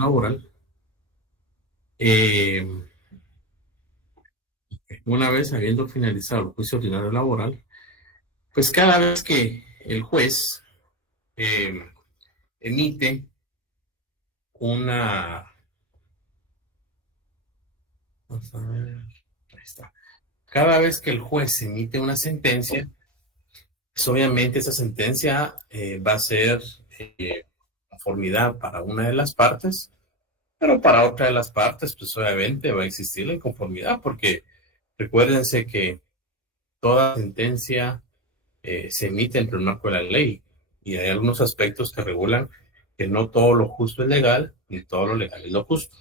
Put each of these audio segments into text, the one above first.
laboral, eh, una vez habiendo finalizado el juicio ordinario laboral, pues cada vez que el juez eh, emite una, vamos a ver, ahí está. Cada vez que el juez emite una sentencia, pues obviamente esa sentencia va a ser conformidad para una de las partes, pero para otra de las partes, pues obviamente va a existir la inconformidad, porque recuérdense que toda sentencia se emite entre el marco de la ley y hay algunos aspectos que regulan que no todo lo justo es legal, ni todo lo legal es lo justo.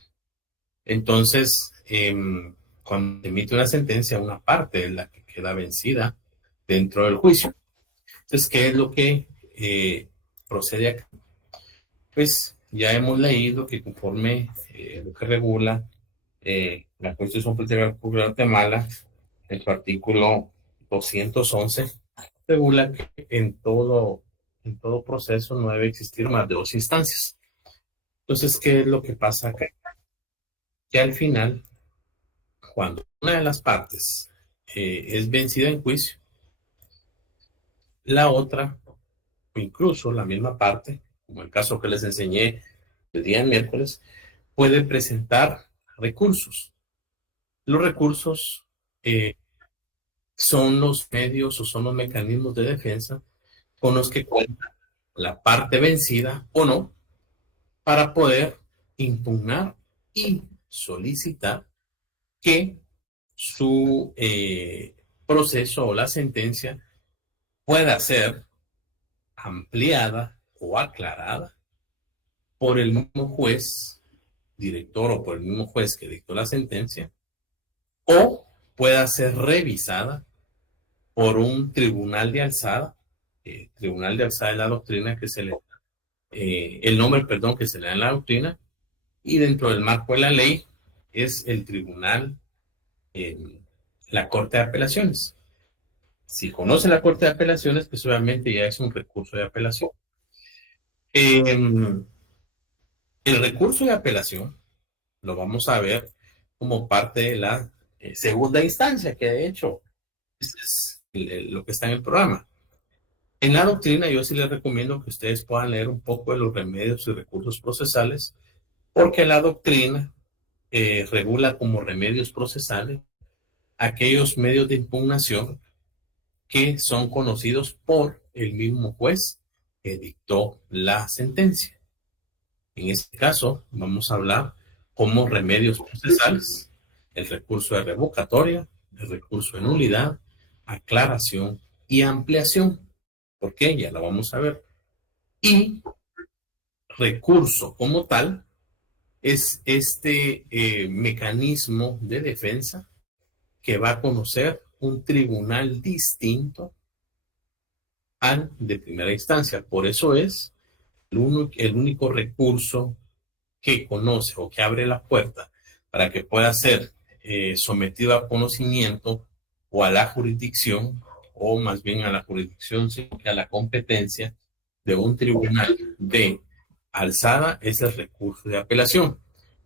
Entonces, cuando se emite una sentencia, una parte es la que queda vencida dentro del juicio. Entonces, ¿qué es lo que procede acá? Pues ya hemos leído que conforme lo que regula la Constitución Política de la República de Guatemala, en su artículo 211, regula que en todo proceso no debe existir más de dos instancias. Entonces, ¿qué es lo que pasa acá? Que al final, cuando una de las partes es vencida en juicio, la otra, o incluso la misma parte, como el caso que les enseñé el día miércoles, puede presentar recursos. Los recursos eh, son los medios o son los mecanismos de defensa con los que cuenta la parte vencida o no para poder impugnar y solicitar que su proceso o la sentencia pueda ser ampliada o aclarada por el mismo juez director o por el mismo juez que dictó la sentencia, o pueda ser revisada por un tribunal de alzada. Tribunal de alzada es la doctrina que se le el nombre, perdón, que se le da en la doctrina, y dentro del marco de la ley es el tribunal, eh, la Corte de Apelaciones. Si conoce la Corte de Apelaciones, pues obviamente ya es un recurso de apelación. El recurso de apelación lo vamos a ver como parte de la segunda instancia, que de hecho es lo que está en el programa. En la doctrina yo sí les recomiendo que ustedes puedan leer un poco de los remedios y recursos procesales, porque la doctrina regula como remedios procesales aquellos medios de impugnación que son conocidos por el mismo juez que dictó la sentencia. En este caso, vamos a hablar como remedios procesales, el recurso de revocatoria, el recurso de nulidad, aclaración y ampliación. ¿Por qué? Ya lo vamos a ver. Y recurso como tal es este mecanismo de defensa que va a conocer un tribunal distinto al de primera instancia. Por eso es el único recurso que conoce o que abre la puerta para que pueda ser sometido a conocimiento o a la jurisdicción, o más bien a la jurisdicción, sino que a la competencia de un tribunal de alzada, es el recurso de apelación.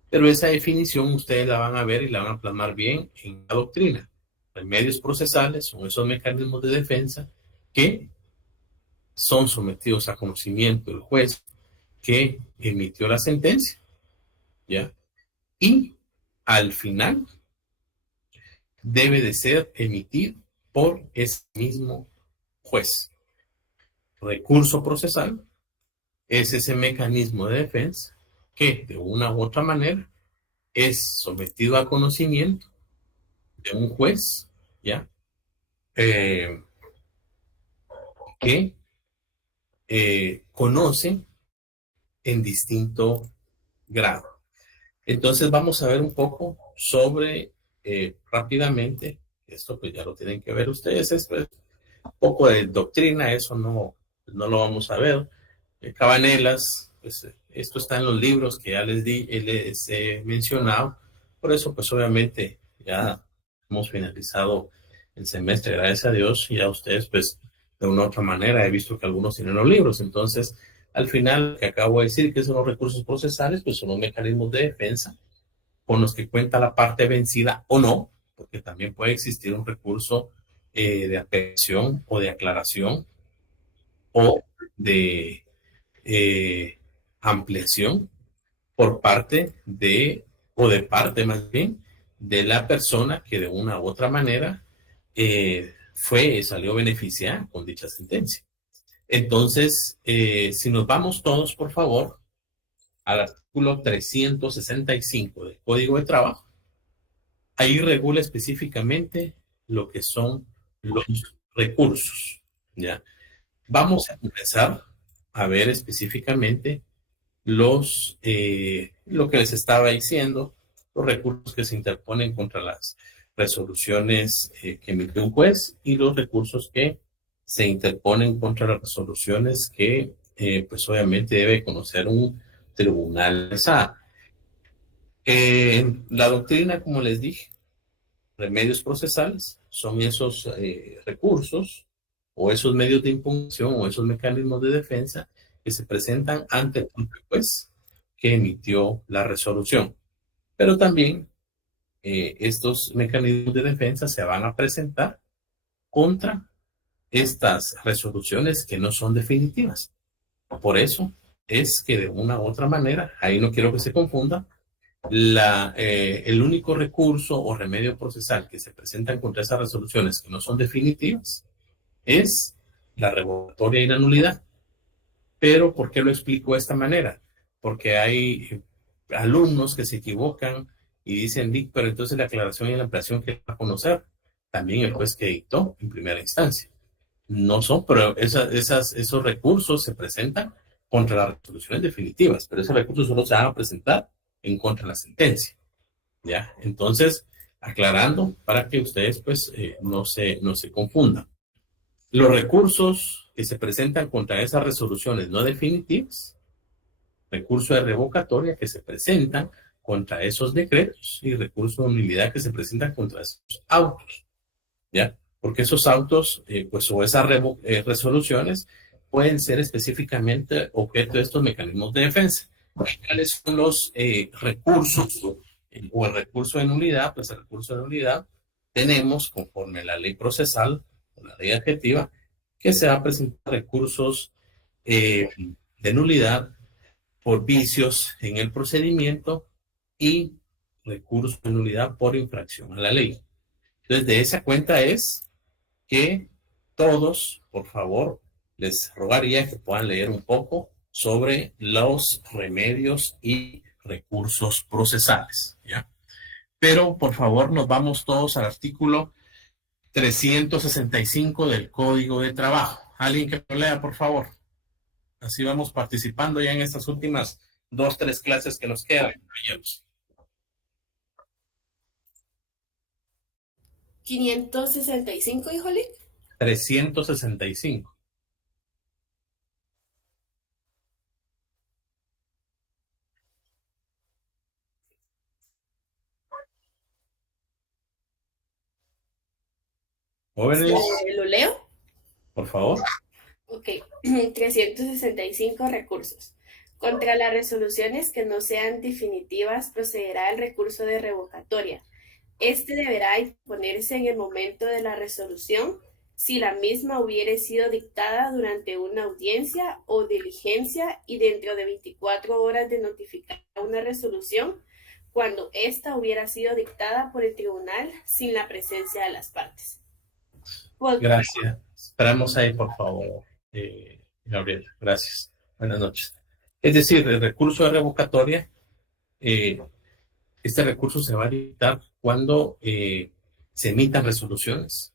Pero esa definición ustedes la van a ver y la van a plasmar bien en la doctrina. Remedios procesales son esos mecanismos de defensa que son sometidos a conocimiento del juez que emitió la sentencia, ¿ya? Y al final debe de ser emitido por ese mismo juez. Recurso procesal es ese mecanismo de defensa que de una u otra manera es sometido a conocimiento de un juez, ¿ya? Eh, que conoce en distinto grado. Entonces vamos a ver un poco sobre rápidamente, esto pues ya lo tienen que ver ustedes, es pues, un poco de doctrina, eso no lo vamos a ver. Cabanelas, pues esto está en los libros que ya les he mencionado, por eso pues obviamente ya hemos finalizado el semestre, gracias a Dios, y a ustedes pues de una u otra manera he visto que algunos tienen los libros, entonces Al final, lo que acabo de decir, que son los recursos procesales, pues son los mecanismos de defensa con los que cuenta la parte vencida o no, porque también puede existir un recurso de apelación o de aclaración o de ampliación por parte de, o de parte más bien, de la persona que de una u otra manera salió beneficiada con dicha sentencia. Entonces, si nos vamos todos, por favor, al artículo 365 del Código de Trabajo, ahí regula específicamente lo que son los recursos, ¿ya? Vamos a empezar a ver específicamente lo que les estaba diciendo, los recursos que se interponen contra las resoluciones que emitió un juez y los recursos que se interponen contra las resoluciones que, pues obviamente debe conocer un tribunal. La doctrina, como les dije, remedios procesales son esos recursos o esos medios de impugnación o esos mecanismos de defensa que se presentan ante el juez que emitió la resolución. Pero también estos mecanismos de defensa se van a presentar contra estas resoluciones que no son definitivas. Por eso es que de una u otra manera, ahí no quiero que se confunda, el único recurso o remedio procesal que se presentan contra esas resoluciones que no son definitivas es la revocatoria y la nulidad. Pero, ¿por qué lo explico de esta manera? Porque hay alumnos que se equivocan y dicen, pero entonces la aclaración y la ampliación que va a conocer también el juez que dictó en primera instancia. No son, pero esos recursos se presentan contra las resoluciones definitivas, pero esos recursos solo se van a presentar en contra de la sentencia. ¿Ya? Entonces, aclarando para que ustedes pues no se confundan. Los recursos que se presentan contra esas resoluciones no definitivas, recurso de revocatoria que se presentan contra esos decretos y recurso de nulidad que se presentan contra esos autos, ¿ya? Porque esos autos, pues, o esas resoluciones pueden ser específicamente objeto de estos mecanismos de defensa. ¿Cuáles son los recursos o el recurso de nulidad? Pues el recurso de nulidad tenemos, conforme la ley procesal o la ley adjetiva, que se va a presentar recursos de nulidad por vicios en el procedimiento y recursos de nulidad por infracción a la ley. Entonces, de esa cuenta es que todos, por favor, les rogaría que puedan leer un poco sobre los remedios y recursos procesales, ¿ya? Pero, por favor, nos vamos todos al artículo 365 del Código de Trabajo. Alguien que lo lea, por favor. Así vamos participando ya en estas últimas 2, 3 clases que nos quedan, compañeros. 565, híjole. 365. Jóvenes, ¿Lo leo? por favor. Ok, 365 recursos. Contra las resoluciones que no sean definitivas procederá el recurso de revocatoria. Este deberá imponerse en el momento de la resolución si la misma hubiere sido dictada durante una audiencia o diligencia y dentro de 24 horas de notificar una resolución cuando ésta hubiera sido dictada por el tribunal sin la presencia de las partes. Gracias. Esperamos ahí, por favor, Gabriel. Gracias. Buenas noches. Es decir, el recurso de revocatoria, este recurso se va a dictar cuando se emitan resoluciones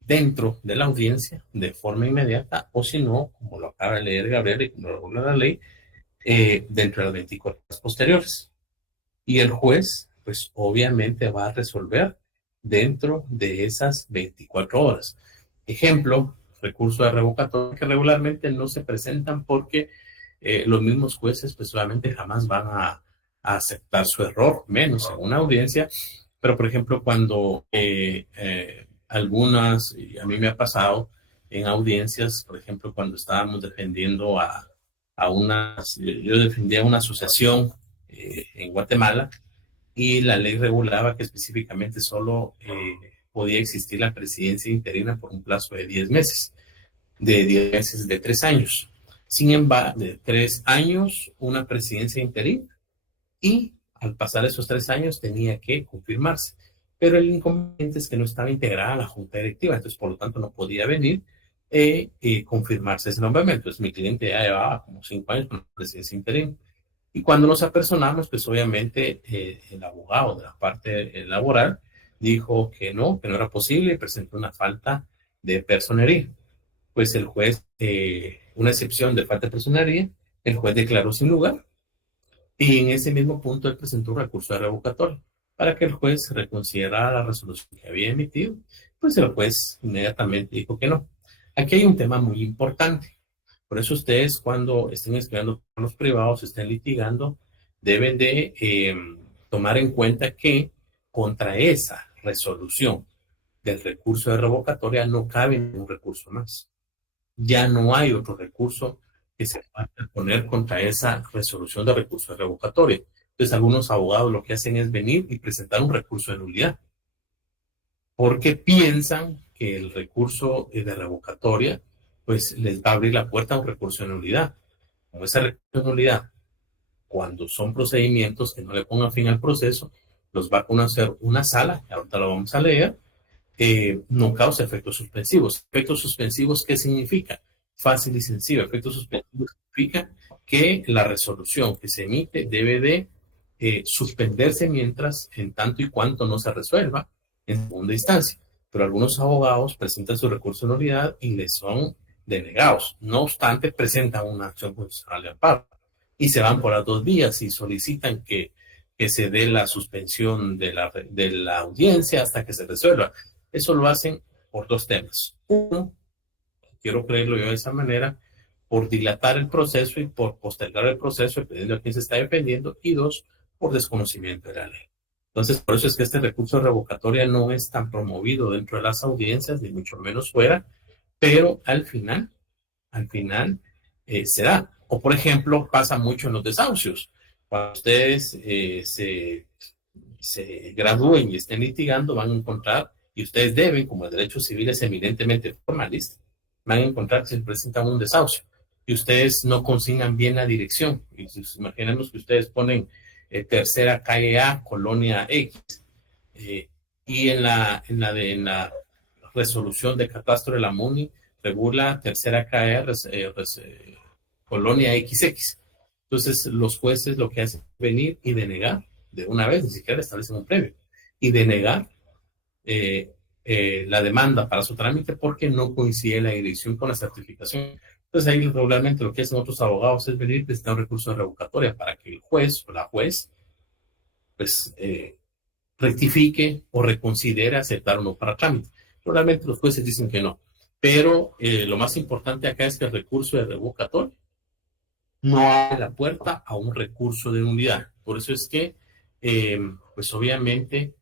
dentro de la audiencia de forma inmediata o si no, como lo acaba de leer Gabriel y como lo regula la ley, dentro de las 24 horas posteriores. Y el juez, pues obviamente va a resolver dentro de esas 24 horas. Ejemplo, recurso de revocatoria que regularmente no se presentan porque los mismos jueces pues obviamente jamás van a aceptar su error, menos en una audiencia. Pero, por ejemplo, cuando algunas, y a mí me ha pasado en audiencias, por ejemplo, cuando estábamos defendiendo yo defendía una asociación en Guatemala, y la ley regulaba que específicamente solo podía existir la presidencia interina por un plazo de 10 meses, de 3 años. Sin embargo, de 3 años, una presidencia interina, y al pasar esos 3 años tenía que confirmarse. Pero el inconveniente es que no estaba integrada a la junta directiva, entonces por lo tanto no podía venir confirmarse ese nombramiento. Entonces mi cliente ya llevaba como 5 años con la presidencia interina. Y cuando nos apersonamos, pues obviamente el abogado de la parte laboral dijo que no era posible, y presentó una falta de personería. Pues el juez, una excepción de falta de personería, el juez declaró sin lugar, y en ese mismo punto él presentó un recurso de revocatoria para que el juez reconsiderara la resolución que había emitido. Pues el juez inmediatamente dijo que no. Aquí hay un tema muy importante. Por eso ustedes, cuando estén estudiando con los privados, estén litigando, deben de tomar en cuenta que contra esa resolución del recurso de revocatoria no cabe ningún recurso más. Ya no hay otro recurso que se pueda poner contra esa resolución de recurso de revocatoria. Entonces, algunos abogados lo que hacen es venir y presentar un recurso de nulidad, porque piensan que el recurso de revocatoria pues les va a abrir la puerta a un recurso de nulidad. Como ese recurso de nulidad, cuando son procedimientos que no le pongan fin al proceso, los va a conocer una sala, que ahorita lo vamos a leer, no causa efectos suspensivos. Efectos suspensivos, ¿qué significa? Fácil y sencillo. Efectos suspensivos significa que la resolución que se emite debe de suspenderse mientras, en tanto y cuanto no se resuelva en segunda instancia. Pero algunos abogados presentan su recurso de nulidad y les son denegados. No obstante, presentan una acción constitucional de amparo y se van por las 2 vías y solicitan que se dé la suspensión de la audiencia hasta que se resuelva. Eso lo hacen por 2 temas. Uno, quiero creerlo yo de esa manera, por dilatar el proceso y por postergar el proceso, dependiendo de quién se está defendiendo. Y 2, por desconocimiento de la ley. Entonces, por eso es que este recurso de revocatoria no es tan promovido dentro de las audiencias, ni mucho menos fuera, pero al final se da. O, por ejemplo, pasa mucho en los desahucios. Cuando ustedes se gradúen y estén litigando, van a encontrar, y ustedes deben, como el derecho civil es eminentemente formalista, van a encontrar que se presenta un desahucio y ustedes no consignan bien la dirección. Y imaginemos que ustedes ponen tercera calle A, colonia X, y en la resolución de catastro de la MUNI regula tercera calle, colonia XX. Entonces, los jueces lo que hacen es venir y denegar de una vez, ni siquiera establecen un previo, y denegar la demanda para su trámite porque no coincide la dirección con la certificación. Entonces, ahí regularmente lo que hacen otros abogados es venir y presentar un recurso de revocatoria para que el juez o la juez pues rectifique o reconsidere aceptar o no para trámite. Normalmente los jueces dicen que no, pero lo más importante acá es que el recurso de revocatoria no abre la puerta a un recurso de nulidad. Por eso es que, pues obviamente,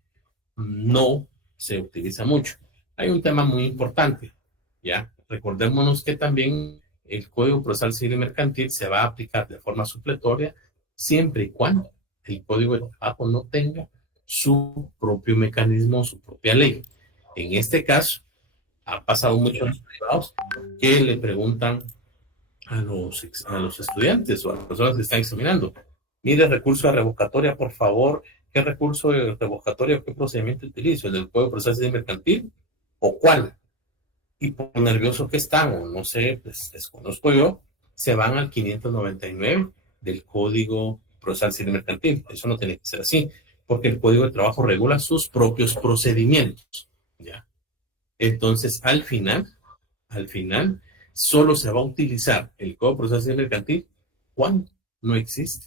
no se utiliza mucho. Hay un tema muy importante, ¿ya? Recordémonos que también el Código Procesal Civil y Mercantil se va a aplicar de forma supletoria siempre y cuando el Código de Trabajo no tenga su propio mecanismo, su propia ley. En este caso, ha pasado mucho en los privados que le preguntan a los estudiantes o a las personas que están examinando. Mire, recurso de revocatoria, por favor. ¿Qué recurso de revocatoria o qué procedimiento utilizo? ¿El del Código Procesal Mercantil o cuál? Y por nervioso que están, o no sé, pues desconozco yo, se van al 599 del Código Procesal Civil Mercantil. Eso no tiene que ser así, porque el Código de Trabajo regula sus propios procedimientos, ¿ya? Entonces, al final, solo se va a utilizar el Código Procesal Mercantil cuando no existe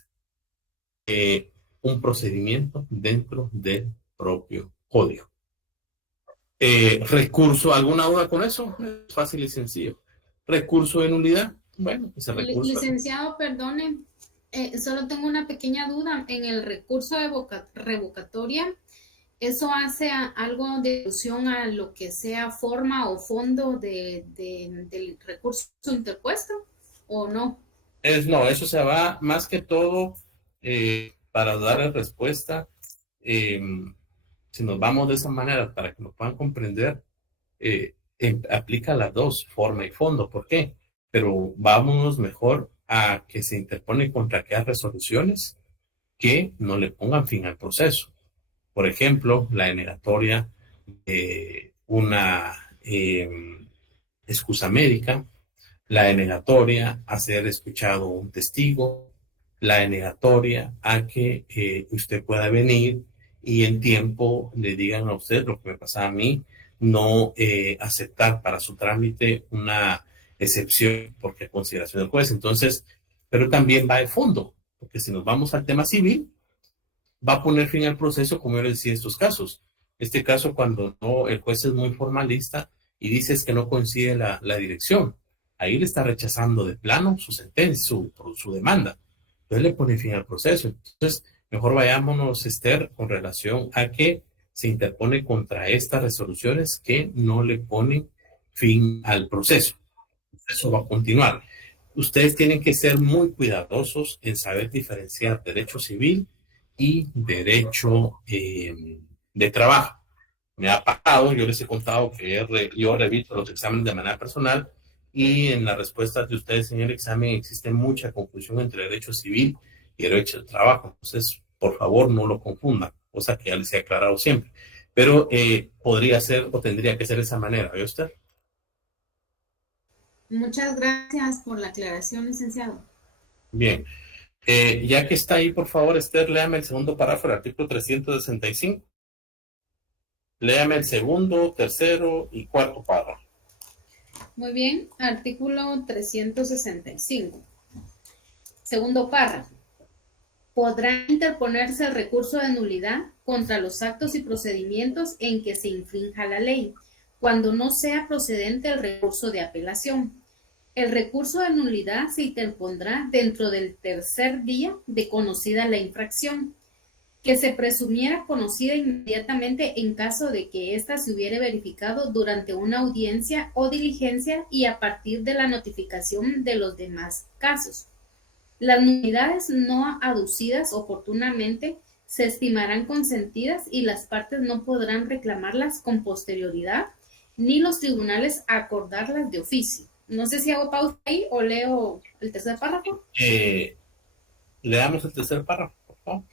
un procedimiento dentro del propio código. Recurso, ¿alguna duda con eso? Es fácil y sencillo. Recurso de nulidad, bueno, ese recurso. Licenciado, perdone, solo tengo una pequeña duda. En el recurso de revocatoria, ¿eso hace algo de alusión a lo que sea forma o fondo del recurso interpuesto o no? No, eso se va más que todo para dar respuesta. eh, si nos vamos de esa manera para que nos puedan comprender, aplica las dos, forma y fondo. ¿Por qué? Pero vámonos mejor a que se interpone contra aquellas resoluciones que no le pongan fin al proceso. Por ejemplo, la denegatoria de una excusa médica, la denegatoria a ser escuchado un testigo, la denegatoria a que usted pueda venir y en tiempo le digan a usted lo que me pasa a mí, no aceptar para su trámite una excepción porque consideración del juez. Entonces, pero también va de fondo, porque si nos vamos al tema civil, va a poner fin al proceso, como yo les decía, estos casos. Este caso, cuando no, el juez es muy formalista y dice es que no coincide la dirección, ahí le está rechazando de plano su sentencia, su demanda. Entonces le pone fin al proceso. Entonces, mejor vayámonos, Esther, con relación a que se interpone contra estas resoluciones que no le ponen fin al proceso. Eso va a continuar. Ustedes tienen que ser muy cuidadosos en saber diferenciar derecho civil y derecho de trabajo. Me ha pasado, yo les he contado que yo reviso los exámenes de manera personal y en las respuestas de ustedes en el examen existe mucha confusión entre derecho civil y derecho de trabajo. Entonces, por favor, no lo confundan, cosa que ya les he aclarado siempre. Pero podría ser o tendría que ser de esa manera, ¿ve usted? Muchas gracias por la aclaración, licenciado. Bien. Ya que está ahí, por favor, Esther, léame el segundo párrafo del artículo 365. Léame el segundo, tercero y cuarto párrafo. Muy bien, artículo 365. Segundo párrafo. Podrá interponerse el recurso de nulidad contra los actos y procedimientos en que se infrinja la ley, cuando no sea procedente el recurso de apelación. El recurso de nulidad se interpondrá dentro del tercer día de conocida la infracción, que se presumiera conocida inmediatamente en caso de que ésta se hubiere verificado durante una audiencia o diligencia y a partir de la notificación de los demás casos. Las nulidades no aducidas oportunamente se estimarán consentidas y las partes no podrán reclamarlas con posterioridad, ni los tribunales acordarlas de oficio. No sé si hago pausa ahí o leo el tercer párrafo. Leamos el tercer párrafo, por favor.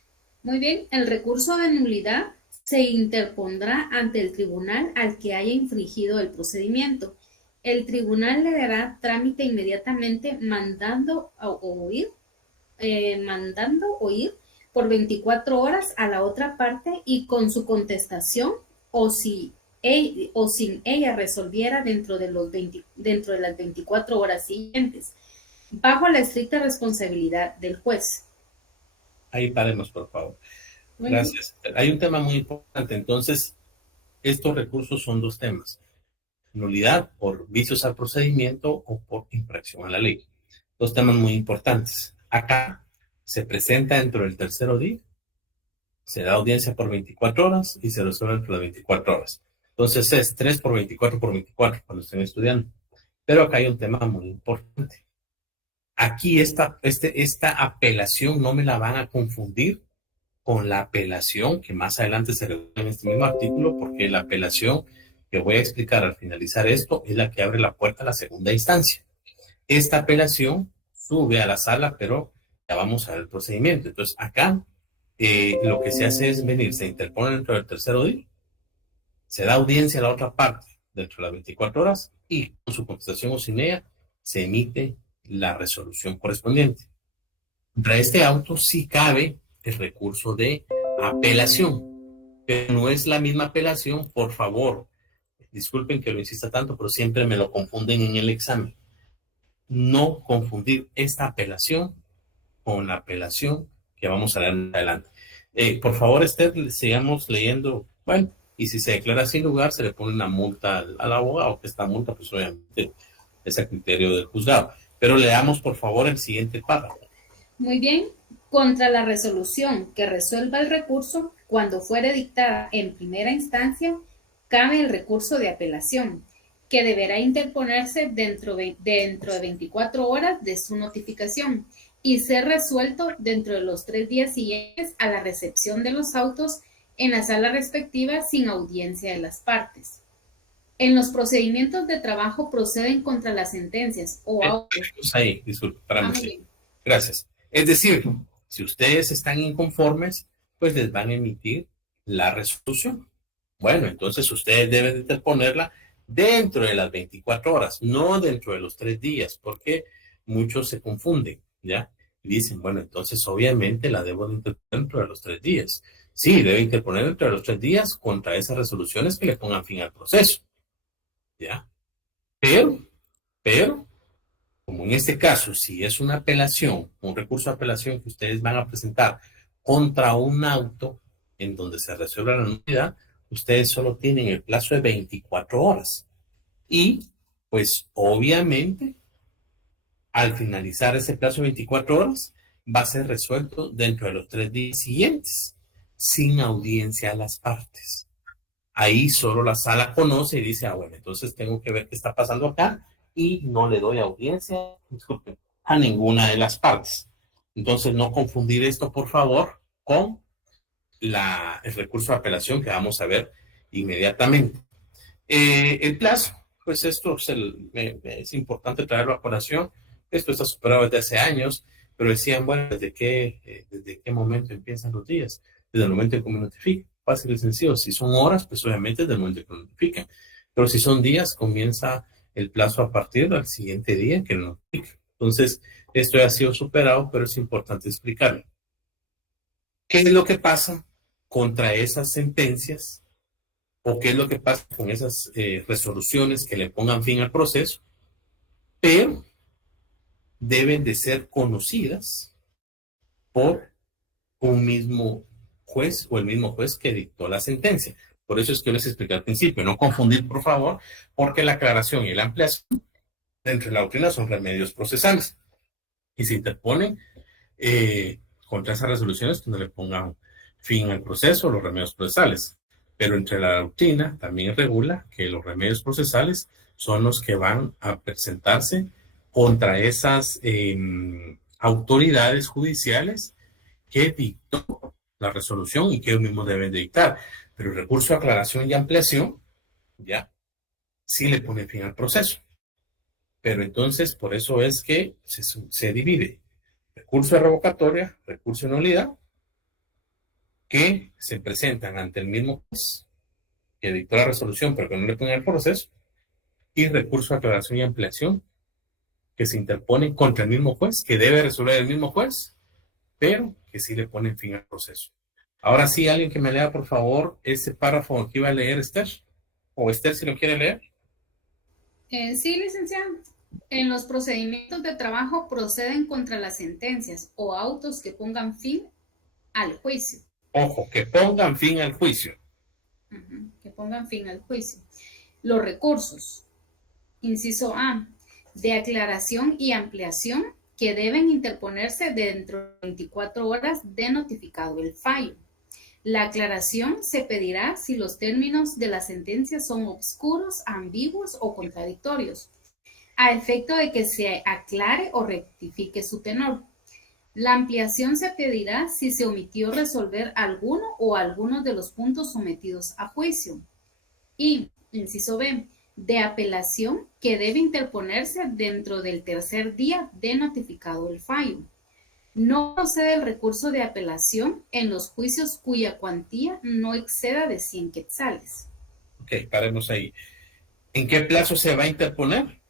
Muy bien, el recurso de nulidad se interpondrá ante el tribunal al que haya infringido el procedimiento. El tribunal le dará trámite inmediatamente mandando oír por 24 horas a la otra parte y con su contestación o sin ella resolviera dentro de las 24 horas siguientes, bajo la estricta responsabilidad del juez. Ahí paremos, por favor. Gracias. Hay un tema muy importante. Entonces, estos recursos son dos temas. Nulidad por vicios al procedimiento o por infracción a la ley. Dos temas muy importantes. Acá se presenta dentro del tercero día, se da audiencia por 24 horas y se resuelve dentro de 24 horas. Entonces es 3 por 24 por 24 cuando estén estudiando. Pero acá hay un tema muy importante. Aquí esta apelación no me la van a confundir con la apelación que más adelante se regula en este mismo artículo, porque la apelación que voy a explicar al finalizar esto es la que abre la puerta a la segunda instancia. Esta apelación sube a la sala, pero ya vamos a ver el procedimiento. Entonces acá lo que se hace es venir, se interpone dentro del tercero día, se da audiencia a la otra parte dentro de las 24 horas y con su contestación o sin ella se emite la resolución correspondiente. Contra este auto sí cabe el recurso de apelación, pero no es la misma apelación, por favor. Disculpen que lo insista tanto, pero siempre me lo confunden en el examen. No confundir esta apelación con la apelación que vamos a dar adelante. Por favor, Esther, sigamos leyendo. Bueno, y si se declara sin lugar, se le pone una multa al abogado, que esta multa, pues obviamente, es a criterio del juzgado. Pero leamos, por favor, el siguiente párrafo. Muy bien. Contra la resolución que resuelva el recurso, cuando fuere dictada en primera instancia, cabe el recurso de apelación, que deberá interponerse dentro de 24 horas de su notificación y ser resuelto dentro de los 3 días siguientes a la recepción de los autos en la sala respectiva sin audiencia de las partes. En los procedimientos de trabajo proceden contra las sentencias o autos. Ahí, disculpe, paramos ahí. Gracias. Es decir, si ustedes están inconformes, pues les van a emitir la resolución. Bueno, entonces ustedes deben interponerla dentro de las 24 horas, no dentro de los 3 días, porque muchos se confunden, ¿ya? Y dicen, bueno, entonces obviamente la debo de interponer dentro de los 3 días. Sí, debe interponer dentro de los 3 días contra esas resoluciones que le pongan fin al proceso, ¿ya? Pero, como en este caso, si es una apelación, un recurso de apelación que ustedes van a presentar contra un auto en donde se resuelva la nulidad, ustedes solo tienen el plazo de 24 horas. Y, pues, obviamente, al finalizar ese plazo de 24 horas, va a ser resuelto dentro de los 3 días siguientes, sin audiencia a las partes. Ahí solo la sala conoce y dice, bueno, entonces tengo que ver qué está pasando acá y no le doy audiencia, disculpen, a ninguna de las partes. Entonces, no confundir esto, por favor, con el recurso de apelación que vamos a ver inmediatamente. El plazo, pues esto es importante traerlo a colación. Esto está superado desde hace años, pero decían, bueno, ¿desde qué momento empiezan los días? Desde el momento en que me notifican. Fácil y sencillo. Si son horas, pues obviamente desde el momento en que lo notifican. Pero si son días, comienza el plazo a partir del siguiente día que lo notifican. Entonces, esto ya ha sido superado, pero es importante explicarlo. ¿Qué es lo que pasa contra esas sentencias? ¿O qué es lo que pasa con esas resoluciones que le pongan fin al proceso? Pero deben de ser conocidas por un mismo juez o el mismo juez que dictó la sentencia. Por eso es que yo les expliqué al principio, no confundir, por favor, porque la aclaración y la ampliación entre la doctrina son remedios procesales y se interponen contra esas resoluciones que no le pongan fin al proceso, los remedios procesales. Pero entre la doctrina también regula que los remedios procesales son los que van a presentarse contra esas autoridades judiciales que dictó la resolución y que ellos mismos deben de dictar. Pero el recurso de aclaración y ampliación, ya, sí le pone fin al proceso. Pero entonces, por eso es que se divide recurso de revocatoria, recurso de nulidad, que se presentan ante el mismo juez que dictó la resolución, pero que no le pone el proceso, y recurso de aclaración y ampliación, que se interpone contra el mismo juez, que debe resolver el mismo juez, pero que sí le pone fin al proceso. Ahora sí, alguien que me lea, por favor, ese párrafo que iba a leer Esther, o Esther, si lo quiere leer. Sí, licenciado. En los procedimientos de trabajo proceden contra las sentencias o autos que pongan fin al juicio. Ojo, que pongan fin al juicio. Que pongan fin al juicio. Los recursos, inciso A, de aclaración y ampliación que deben interponerse dentro de 24 horas de notificado el fallo. La aclaración se pedirá si los términos de la sentencia son obscuros, ambiguos o contradictorios, a efecto de que se aclare o rectifique su tenor. La ampliación se pedirá si se omitió resolver alguno o algunos de los puntos sometidos a juicio. Y, inciso B, de apelación que debe interponerse dentro del tercer día de notificado el fallo. No procede el recurso de apelación en los juicios cuya cuantía no exceda de 100 quetzales. Ok, paremos ahí. ¿En qué plazo se va a interponer?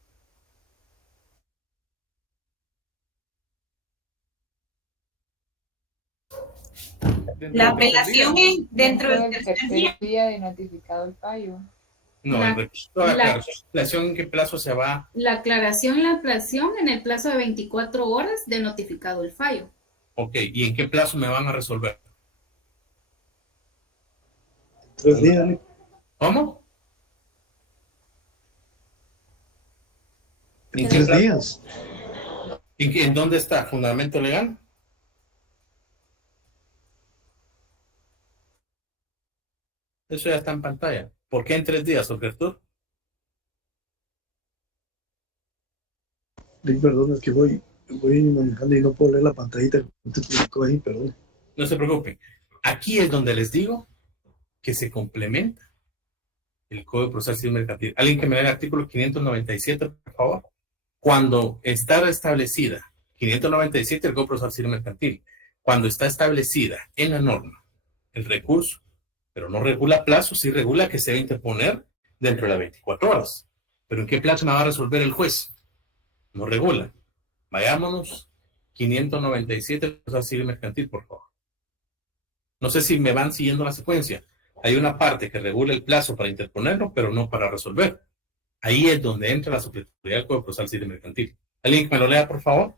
La apelación es dentro del tercer día de notificado el fallo. No, el recurso de aclaración, ¿en qué plazo se va? La aclaración y la ampliación en el plazo de 24 horas de notificado el fallo. Ok, ¿y en qué plazo me van a resolver? 3 días. ¿Cómo? ¿En 3 días? ¿En dónde está? ¿Fundamento legal? Eso ya está en pantalla. ¿Por qué en 3 días, Alberto? Perdón, es que voy manejando y no puedo leer la pantallita que te publicó ahí, perdón. No se preocupen. Aquí es donde les digo que se complementa el Código Procesal Civil Mercantil. ¿Alguien que me dé el artículo 597, por favor? Cuando está establecida, 597 del Código Procesal Civil Mercantil, cuando está establecida en la norma el recurso, pero no regula plazos, sí regula que se debe interponer dentro de las 24 horas. ¿Pero en qué plazo me va a resolver el juez? No regula. Vayámonos, 597 del Procesal Civil Mercantil, por favor. No sé si me van siguiendo la secuencia. Hay una parte que regula el plazo para interponerlo, pero no para resolver. Ahí es donde entra la supletoriedad del Código Procesal Civil Mercantil. ¿Alguien que me lo lea, por favor?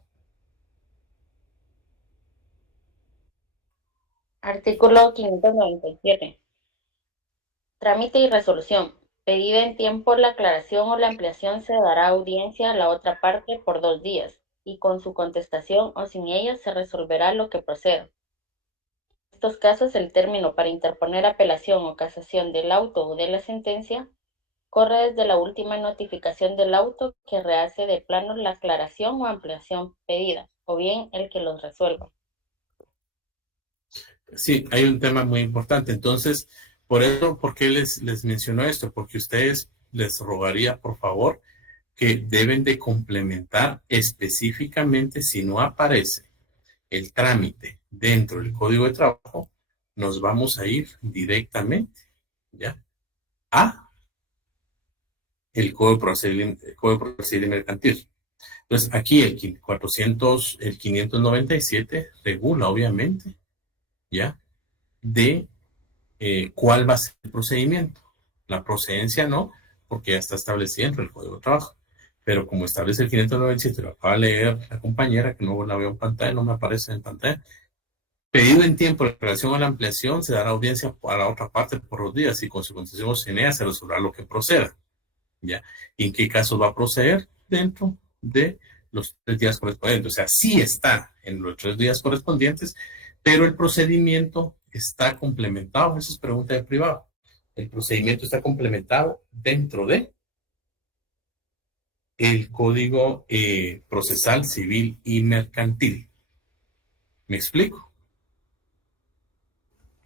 Artículo 597. Trámite y resolución. Pedida en tiempo la aclaración o la ampliación, se dará audiencia a la otra parte por 2 días, y con su contestación o sin ella se resolverá lo que proceda. En estos casos, el término para interponer apelación o casación del auto o de la sentencia corre desde la última notificación del auto que rehace de plano la aclaración o ampliación pedida, o bien el que los resuelva. Sí, hay un tema muy importante. Entonces, ¿por qué les menciono esto? Porque ustedes les rogaría, por favor, que deben de complementar específicamente, si no aparece el trámite dentro del Código de Trabajo, nos vamos a ir directamente, ¿ya?, a el Código Procedimiento Mercantil. Entonces, aquí el 597 regula, obviamente, ¿ya?, de cuál va a ser el procedimiento. La procedencia no, porque ya está establecida dentro del Código de Trabajo. Pero como establece el 597, lo acaba de leer la compañera, que no la veo en pantalla, no me aparece en pantalla. Pedido en tiempo la aclaración o la ampliación, se dará audiencia a la otra parte por 2 días y con su concesión o sin ella se resolverá lo que proceda. ¿Ya? ¿Y en qué caso va a proceder? Dentro de los 3 días correspondientes. O sea, sí está en los 3 días correspondientes, pero el procedimiento está complementado. Esa es pregunta de privado. El procedimiento está complementado dentro de el Código Procesal Civil y Mercantil. ¿Me explico?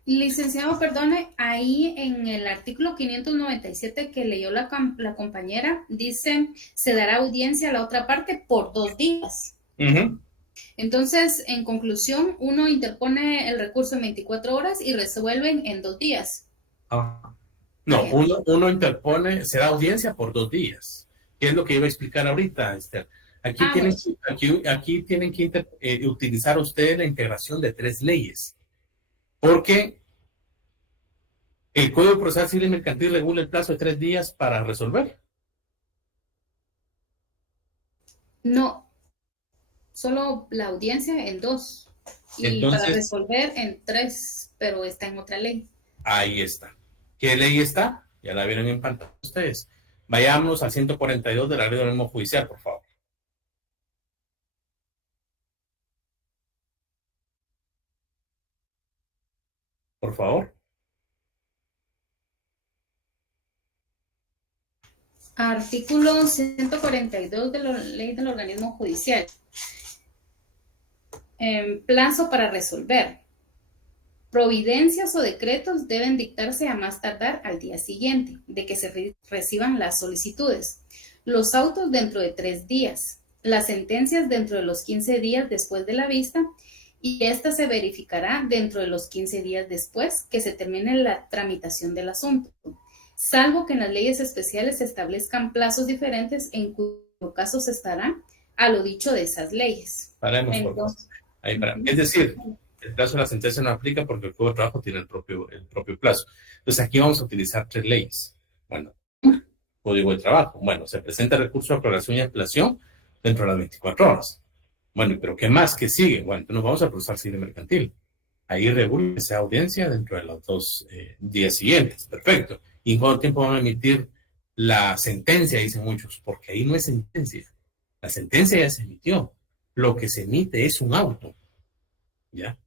Licenciado, perdone, ahí en el artículo 597 que leyó la compañera, dice, se dará audiencia a la otra parte por 2 días. Entonces, en conclusión, uno interpone el recurso en 24 horas y resuelven en 2 días. No, uno interpone, se da audiencia por 2 días. ¿Qué es lo que iba a explicar ahorita, Esther? Aquí tienen que utilizar ustedes la integración de 3 leyes. Porque el Código Procesal Civil y Mercantil regula el plazo de 3 días para resolver. No, solo la audiencia en 2. Y entonces, para resolver en 3, pero está en otra ley. Ahí está. ¿Qué ley está? Ya la vieron en pantalla ustedes. Vayamos al 142 de la Ley de Organismo Judicial, por favor. Por favor. Artículo 142 de la Ley del Organismo Judicial. Plazo para resolver. Providencias o decretos deben dictarse a más tardar al día siguiente de que se reciban las solicitudes. Los autos dentro de 3 días. Las sentencias dentro de los 15 días después de la vista, y esta se verificará dentro de los 15 días después que se termine la tramitación del asunto, salvo que en las leyes especiales se establezcan plazos diferentes, en cuyo caso se estará a lo dicho de esas leyes. Paremos, entonces, ahí para. Es decir, el plazo de la sentencia no aplica porque el Código de Trabajo tiene el propio plazo. Entonces aquí vamos a utilizar 3 leyes. Bueno, Código de Trabajo. Bueno, se presenta recurso de aclaración y apelación dentro de las 24 horas. Bueno, pero ¿qué más? ¿Qué sigue? Bueno, entonces nos vamos a procesar civil mercantil. Ahí regula esa audiencia dentro de los 2 días siguientes. Perfecto. ¿Y en cuánto tiempo van a emitir la sentencia? Dicen muchos, porque ahí no es sentencia. La sentencia ya se emitió. Lo que se emite es un auto. ¿Ya?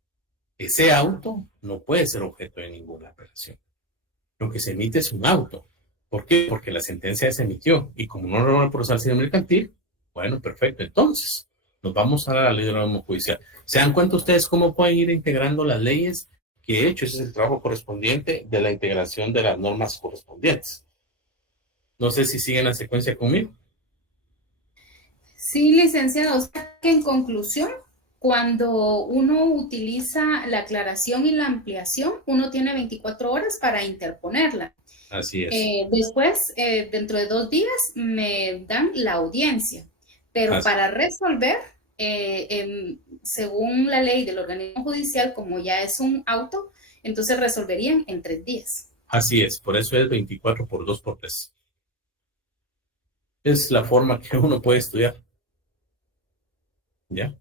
Ese auto no puede ser objeto de ninguna apelación. Lo que se emite es un auto. ¿Por qué? Porque la sentencia ya se emitió. Y como no lo van a procesar civil mercantil, no hay necesidad de proceder a la apelación. Bueno, perfecto. Entonces, nos vamos a la ley del órgano judicial. ¿Se dan cuenta ustedes cómo pueden ir integrando las leyes que he hecho? Ese es el trabajo correspondiente de la integración de las normas correspondientes. No sé si siguen la secuencia conmigo. Sí, licenciado. O sea que en conclusión, cuando uno utiliza la aclaración y la ampliación, uno tiene 24 horas para interponerla. Así es. Después, dentro de 2 días, me dan la audiencia. Pero Así. para resolver, según la ley del organismo judicial, como ya es un auto, entonces resolverían en 3 días. Así es, por eso es 24 por 2 por 3. Es la forma que uno puede estudiar. ¿Ya?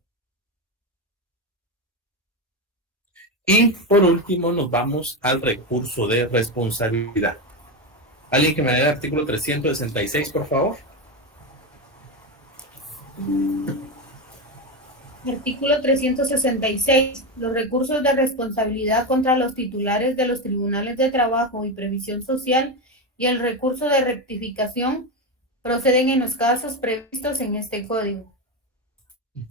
Y por último nos vamos al recurso de responsabilidad. ¿Alguien que me dé el artículo 366, por favor? Artículo 366. Los recursos de responsabilidad contra los titulares de los tribunales de trabajo y previsión social y el recurso de rectificación proceden en los casos previstos en este código.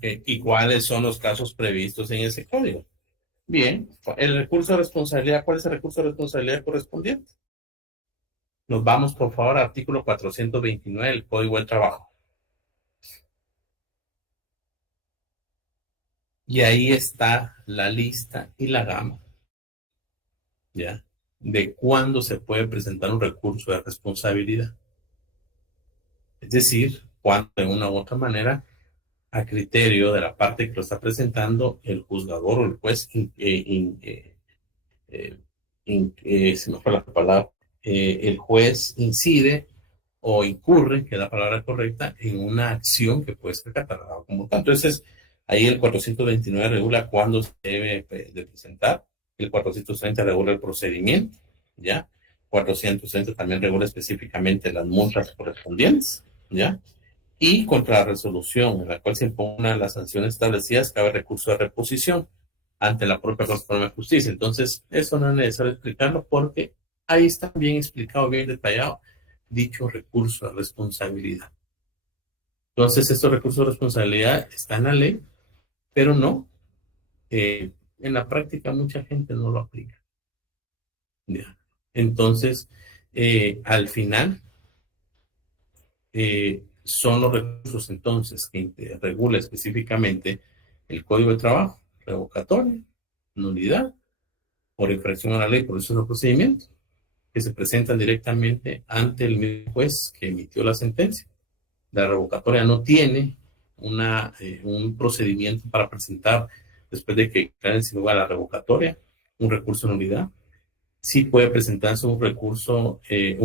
¿Y cuáles son los casos previstos en ese código? Bien, el recurso de responsabilidad, ¿cuál es el recurso de responsabilidad correspondiente? Nos vamos, por favor, al artículo 429 del Código del Trabajo. Y ahí está la lista y la gama, ¿ya?, de cuándo se puede presentar un recurso de responsabilidad. Es decir, cuando de una u otra manera, a criterio de la parte que lo está presentando, el juzgador o el juez, se me fue la palabra, el juez incide o incurre, que es la palabra correcta, en una acción que puede ser catalogada como tal. Entonces, ahí el 429 regula cuándo se debe de presentar, el 430 regula el procedimiento, ¿ya? 430 también regula específicamente las multas correspondientes, ¿ya? Y contra la resolución en la cual se impongan las sanciones establecidas, cabe recurso de reposición ante la propia Corte Suprema de Justicia. Entonces, eso no es necesario explicarlo porque ahí está bien explicado, bien detallado dicho recurso de responsabilidad. Entonces, estos recursos de responsabilidad están en la ley, pero no, en la práctica mucha gente no lo aplica. ¿Ya? Entonces, al final, son los recursos entonces que regula específicamente el Código de Trabajo, revocatoria, nulidad, por infracción a la ley, por eso es el procedimiento, que se presentan directamente ante el mismo juez que emitió la sentencia. La revocatoria no tiene un procedimiento para presentar, después de que declaren sin lugar la revocatoria, un recurso de nulidad. Sí puede presentarse un recurso de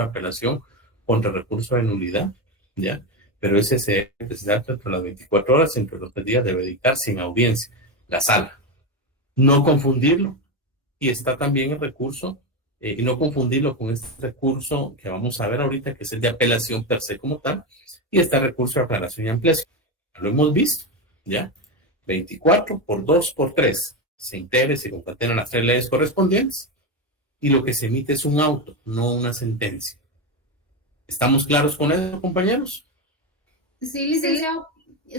apelación contra recurso de nulidad, ¿ya? Pero ese se debe presentar dentro de las 24 horas, entre los 3 días debe dictar sin audiencia la sala. No confundirlo. Y está también el recurso, y no confundirlo con este recurso que vamos a ver ahorita, que es el de apelación per se como tal, y está el recurso de aclaración y ampliación. Lo hemos visto, ¿ya? 24 por 2 por 3. Se integra y se concatenan las 3 leyes correspondientes, y lo que se emite es un auto, no una sentencia. ¿Estamos claros con eso, compañeros? Sí, licenciado.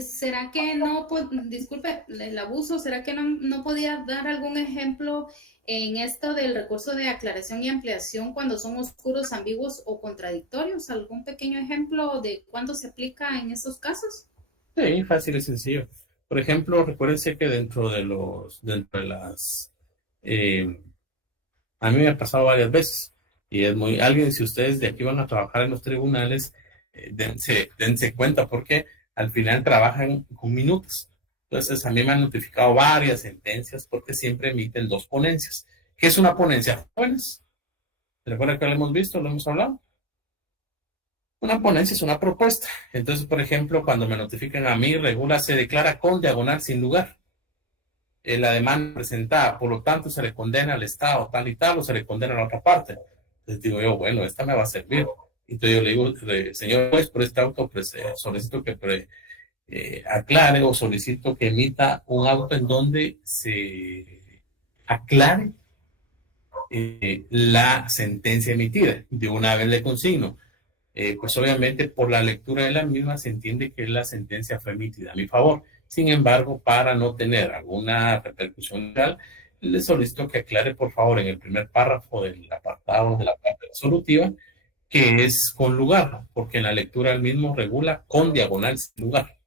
¿Será que no, disculpe el abuso, será que no podía dar algún ejemplo en esto del recurso de aclaración y ampliación cuando son oscuros, ambiguos o contradictorios? ¿Algún pequeño ejemplo de cuándo se aplica en esos casos? Sí, fácil y sencillo. Por ejemplo, recuérdense que dentro de las... a mí me ha pasado varias veces, y es alguien, si ustedes de aquí van a trabajar en los tribunales, dense cuenta porque al final trabajan con minutos. Entonces, a mí me han notificado varias sentencias porque siempre emiten 2 ponencias. ¿Qué es una ponencia? Jóvenes, ¿se recuerda que lo hemos visto, lo hemos hablado? Una ponencia es una propuesta. Entonces, por ejemplo, cuando me notifican a mí, regula, se declara con diagonal sin lugar la demanda presentada, por lo tanto se le condena al Estado tal y tal, o se le condena a la otra parte. Entonces digo yo, bueno, esta me va a servir. Entonces yo le digo, señor juez, por este auto solicito que aclare o solicito que emita un auto en donde se aclare la sentencia emitida. De una vez le consigno, pues obviamente por la lectura de la misma se entiende que la sentencia fue emitida a mi favor. Sin embargo, para no tener alguna repercusión legal, le solicito que aclare, por favor, en el primer párrafo del apartado de la parte resolutiva, que es con lugar, porque en la lectura del mismo regula con diagonal sin lugar,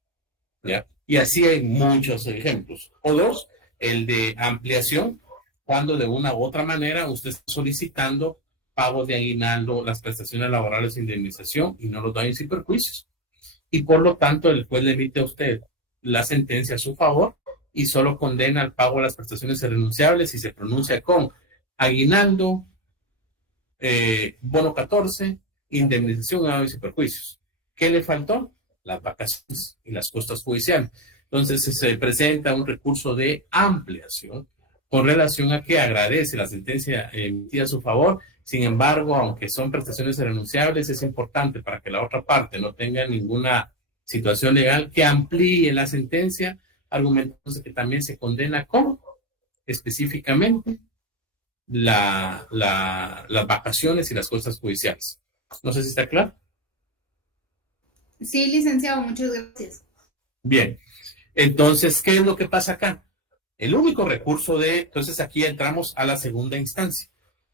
¿ya? Y así hay muchos ejemplos. O dos, el de ampliación, cuando de una u otra manera usted está solicitando pagos de aguinaldo, las prestaciones laborales de indemnización y no los daños y perjuicios. Y por lo tanto, el juez le emite a usted la sentencia a su favor y solo condena al pago de las prestaciones irrenunciables y se pronuncia con aguinaldo, bono 14, indemnización, daños y perjuicios. ¿Qué le faltó? Las vacaciones y las costas judiciales. Entonces se presenta un recurso de ampliación con relación a que agradece la sentencia emitida a su favor. Sin embargo, aunque son prestaciones irrenunciables, es importante para que la otra parte no tenga ninguna situación legal que amplíe la sentencia, argumentándose que también se condena con específicamente las vacaciones y las costas judiciales. No sé si está claro. Sí, licenciado, muchas gracias. Bien, entonces, ¿qué es lo que pasa acá? El único recurso entonces aquí entramos a la segunda instancia.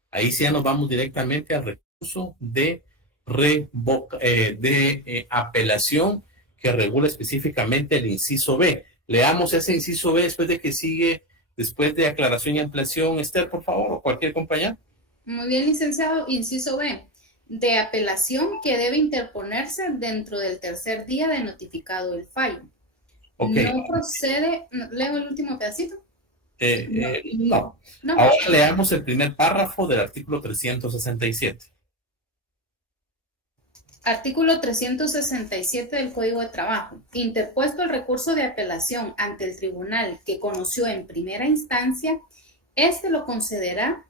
Ahí sí ya nos vamos directamente al recurso de apelación que regula específicamente el inciso B. Leamos ese inciso B después de que sigue, después de aclaración y ampliación, Esther, por favor, o cualquier compañero. Muy bien, licenciado. Inciso B, de apelación que debe interponerse dentro del tercer día de notificado el fallo. Okay. No procede, leo el último pedacito. No. Ahora leamos el primer párrafo del artículo 367. Artículo 367 del Código de Trabajo. Interpuesto el recurso de apelación ante el tribunal que conoció en primera instancia, este lo concederá,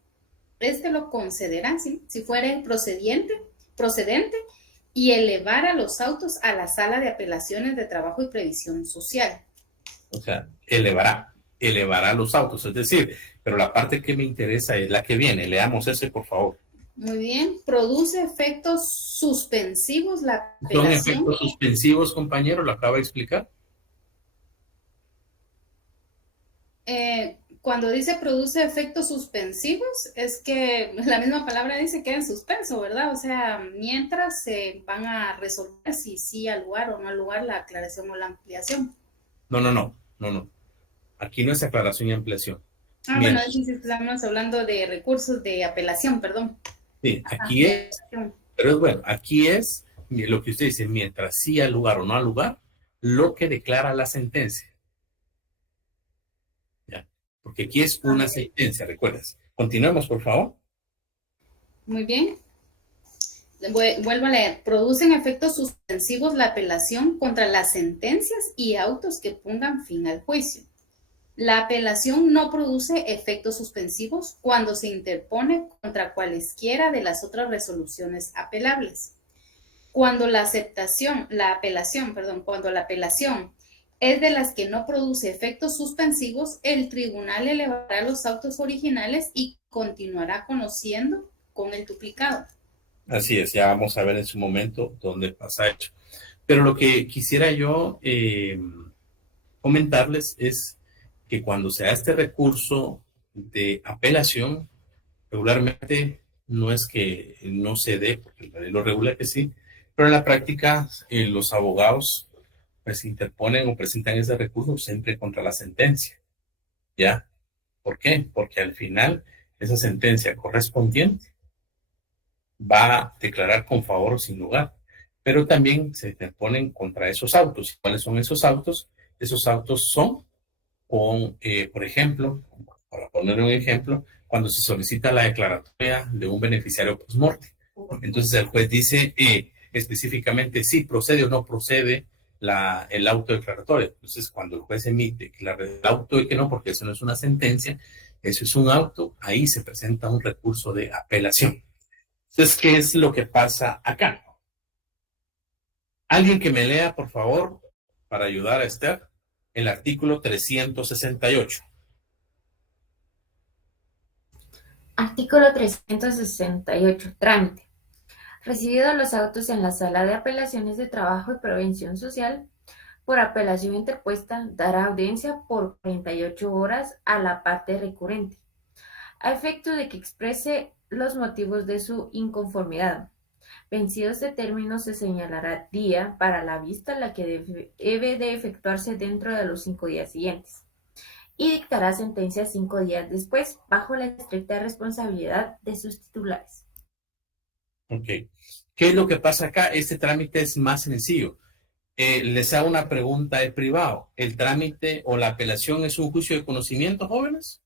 ¿sí?, si fuere procedente y elevará los autos a la Sala de Apelaciones de Trabajo y Previsión Social. O sea, elevará los autos, es decir, pero la parte que me interesa es la que viene. Leamos ese, por favor. Muy bien. ¿Produce efectos suspensivos la apelación? ¿Son efectos suspensivos, compañero? ¿Lo acaba de explicar? Cuando dice produce efectos suspensivos, es que la misma palabra dice que en suspenso, ¿verdad? O sea, mientras se van a resolver si sí al lugar o no al lugar la aclaración o la ampliación. No. Aquí no es aclaración y ampliación. Bueno, sí, estamos hablando de recursos de apelación, perdón. Sí, aquí es, pero es bueno, aquí es lo que usted dice, mientras sí al lugar o no al lugar, lo que declara la sentencia. ¿Ya? Porque aquí es una sentencia, ¿recuerdas? Continuemos, por favor. Muy bien. Vuelvo a leer. Producen efectos suspensivos la apelación contra las sentencias y autos que pongan fin al juicio. La apelación no produce efectos suspensivos cuando se interpone contra cualesquiera de las otras resoluciones apelables. Cuando la apelación es de las que no produce efectos suspensivos, el tribunal elevará los autos originales y continuará conociendo con el duplicado. Así es, ya vamos a ver en su momento dónde pasa hecho. Pero lo que quisiera yo comentarles es que cuando se da este recurso de apelación, regularmente no es que no se dé, porque la ley lo regula que sí, pero en la práctica los abogados pues interponen o presentan ese recurso siempre contra la sentencia. ¿Ya? ¿Por qué? Porque al final esa sentencia correspondiente va a declarar con favor o sin lugar, pero también se interponen contra esos autos. ¿Cuáles son esos autos? Esos autos son por ejemplo, para poner un ejemplo, cuando se solicita la declaratoria de un beneficiario post-morte. Entonces el juez dice específicamente si procede o no procede el auto declaratorio. Entonces cuando el juez emite el auto de que no, porque eso no es una sentencia, eso es un auto, ahí se presenta un recurso de apelación. Entonces, ¿qué es lo que pasa acá? Alguien que me lea, por favor, para ayudar a Esther, el artículo 368. Artículo 368. Trámite. Recibidos los autos en la Sala de Apelaciones de Trabajo y Prevención Social, por apelación interpuesta, dará audiencia por 48 horas a la parte recurrente, a efecto de que exprese los motivos de su inconformidad. Vencido este término, se señalará día para la vista, la que debe de efectuarse dentro de los 5 días siguientes, y dictará sentencia 5 días después, bajo la estricta responsabilidad de sus titulares. Ok. ¿Qué es lo que pasa acá? Este trámite es más sencillo. Les hago una pregunta de privado. ¿El trámite o la apelación es un juicio de conocimiento, jóvenes?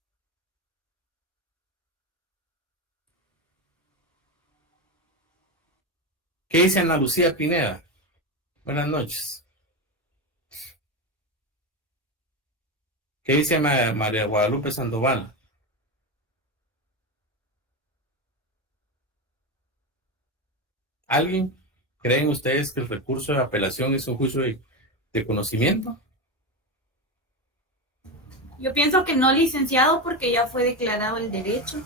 ¿Qué dice Ana Lucía Pineda? Buenas noches. ¿Qué dice María Guadalupe Sandoval? ¿Alguien? ¿Creen ustedes que el recurso de apelación es un juicio de conocimiento? Yo pienso que no, licenciado, porque ya fue declarado el derecho.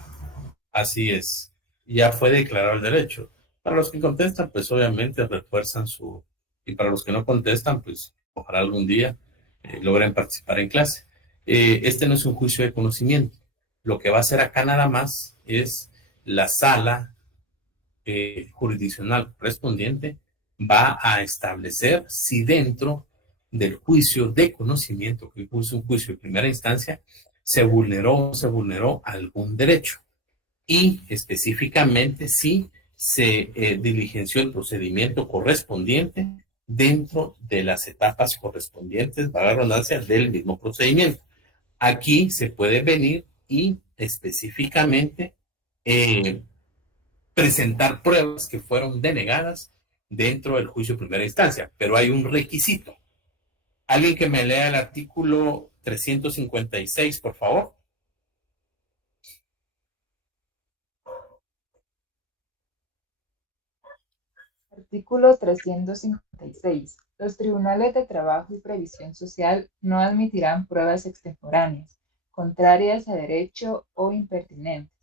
Así es. Ya fue declarado el derecho. Para los que contestan, pues obviamente refuerzan su... Y para los que no contestan, pues ojalá algún día logren participar en clase. Este no es un juicio de conocimiento. Lo que va a hacer acá nada más es la sala jurisdiccional correspondiente va a establecer si dentro del juicio de conocimiento, que es un juicio de primera instancia, se vulneró algún derecho y específicamente si se diligenció el procedimiento correspondiente dentro de las etapas correspondientes, para la redundancia, del mismo procedimiento. Aquí se puede venir y específicamente presentar pruebas que fueron denegadas dentro del juicio de primera instancia, pero hay un requisito. Alguien que me lea el artículo 356, por favor. Artículo 356. Los tribunales de trabajo y previsión social no admitirán pruebas extemporáneas, contrarias a derecho o impertinentes.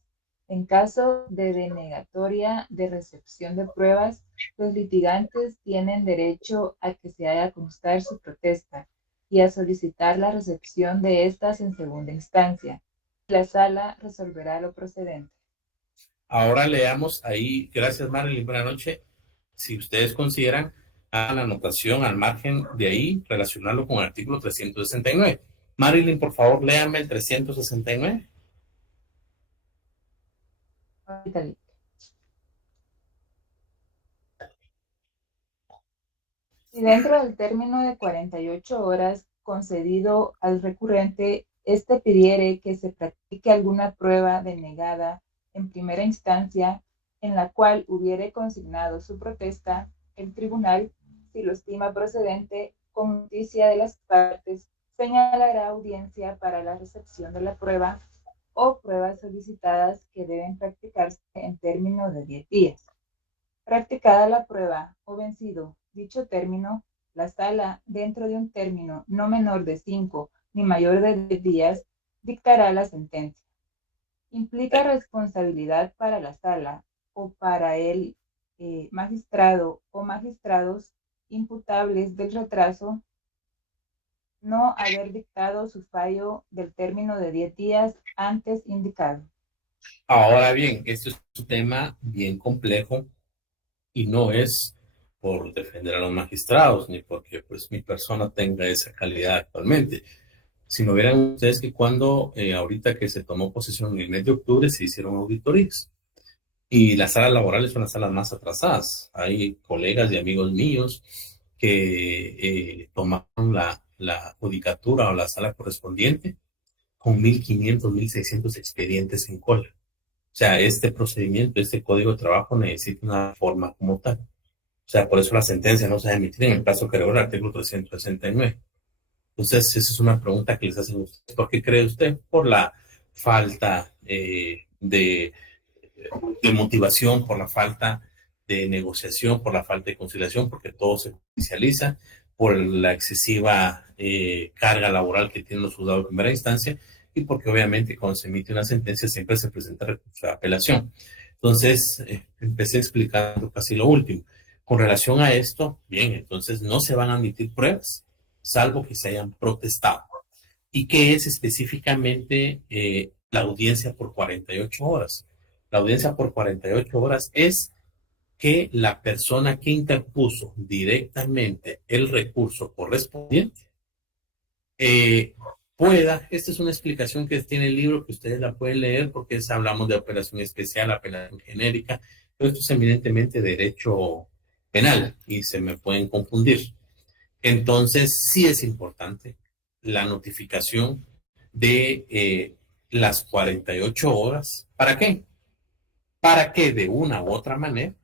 En caso de denegatoria de recepción de pruebas, los litigantes tienen derecho a que se haga constar su protesta y a solicitar la recepción de estas en segunda instancia. La sala resolverá lo procedente. Ahora leamos ahí, gracias Marilyn, buenas noches. Si ustedes consideran, hagan la anotación al margen de ahí, relacionarlo con el artículo 369. Marilyn, por favor, léame el 369. Si dentro del término de 48 horas concedido al recurrente, éste pidiere que se practique alguna prueba denegada en primera instancia, en la cual hubiere consignado su protesta, el tribunal, si lo estima procedente, con noticia de las partes, señalará audiencia para la recepción de la prueba o pruebas solicitadas que deben practicarse en término de 10 días. Practicada la prueba o vencido dicho término, la sala, dentro de un término no menor de 5 ni mayor de 10 días, dictará la sentencia. Implica responsabilidad para la sala o para el magistrado o magistrados imputables del retraso no haber dictado su fallo del término de 10 días antes indicado. Ahora bien, esto es un tema bien complejo y no es por defender a los magistrados ni porque pues mi persona tenga esa calidad actualmente, sino verán ustedes que cuando ahorita que se tomó posesión en el mes de octubre se hicieron auditorías y las salas laborales son las salas más atrasadas. Hay colegas y amigos míos que tomaron la judicatura o la sala correspondiente con 1.500, 1.600 expedientes en cola. O sea, este procedimiento, este código de trabajo necesita una forma como tal. O sea, por eso la sentencia no se va a emitir en el plazo que regula el artículo 369. Entonces, esa es una pregunta que les hacen ustedes. ¿Por qué cree usted? Por la falta de motivación, por la falta de negociación, por la falta de conciliación, porque todo se judicializa, por la excesiva carga laboral que tienen los juzgados de primera instancia y porque obviamente cuando se emite una sentencia siempre se presenta recurso de apelación. Entonces, empecé explicando casi lo último. Con relación a esto, bien, entonces no se van a admitir pruebas, salvo que se hayan protestado. ¿Y qué es específicamente la audiencia por 48 horas? La audiencia por 48 horas es que la persona que interpuso directamente el recurso correspondiente pueda, esta es una explicación que tiene el libro que ustedes la pueden leer porque hablamos de apelación especial, apelación genérica, pero esto es eminentemente derecho penal y se me pueden confundir. Entonces, sí es importante la notificación de las 48 horas. ¿Para qué? Para que de una u otra manera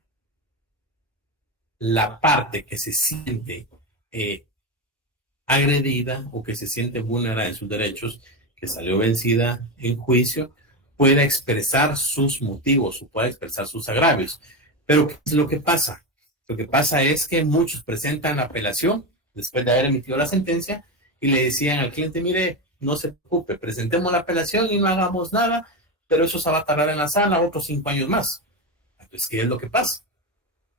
la parte que se siente agredida o que se siente vulnerada en sus derechos, que salió vencida en juicio, pueda expresar sus motivos o pueda expresar sus agravios. Pero ¿qué es lo que pasa? Lo que pasa es que muchos presentan la apelación después de haber emitido la sentencia y le decían al cliente, mire, no se preocupe, presentemos la apelación y no hagamos nada, pero eso se va a tardar en la sala otros 5 años más. Entonces, ¿qué es lo que pasa?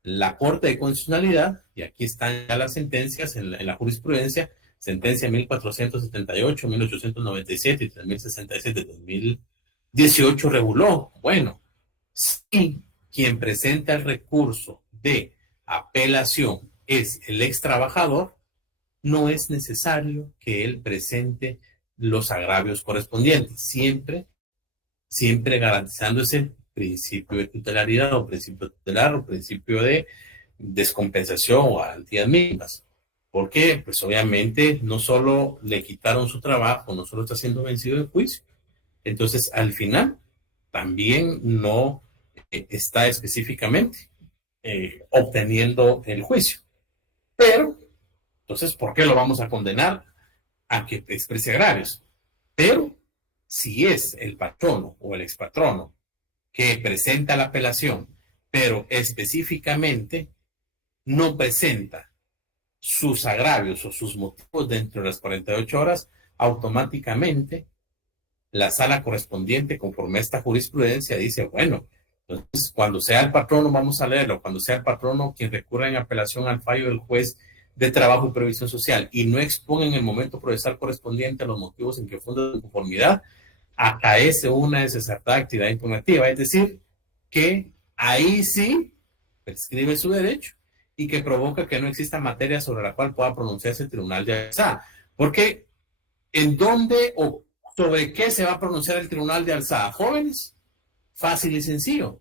La Corte de Constitucionalidad, y aquí están ya las sentencias en la jurisprudencia, sentencia 1478, 1897 y 3067 de 2018 reguló, bueno, si quien presenta el recurso de apelación es el ex trabajador, no es necesario que él presente los agravios correspondientes, siempre garantizando ese principio de tutelaridad o principio tutelar o principio de descompensación o garantías mínimas. Porque, pues obviamente, no solo le quitaron su trabajo, no solo está siendo vencido de juicio. Entonces, al final, también no está específicamente obteniendo el juicio. Pero, entonces, ¿por qué lo vamos a condenar a que exprese agravios? Pero, si es el patrono o el expatrono que presenta la apelación, pero específicamente no presenta sus agravios o sus motivos dentro de las 48 horas, automáticamente la sala correspondiente, conforme a esta jurisprudencia, dice, bueno, entonces cuando sea el patrono, vamos a leerlo, cuando sea el patrono quien recurra en apelación al fallo del juez de trabajo y previsión social y no exponga en el momento procesal correspondiente los motivos en que funda su conformidad, acaece una desacertada actividad impugnativa, es decir, que ahí sí prescribe su derecho y que provoca que no exista materia sobre la cual pueda pronunciarse el tribunal de alzada. Porque, ¿en dónde o sobre qué se va a pronunciar el tribunal de alzada? Jóvenes, fácil y sencillo,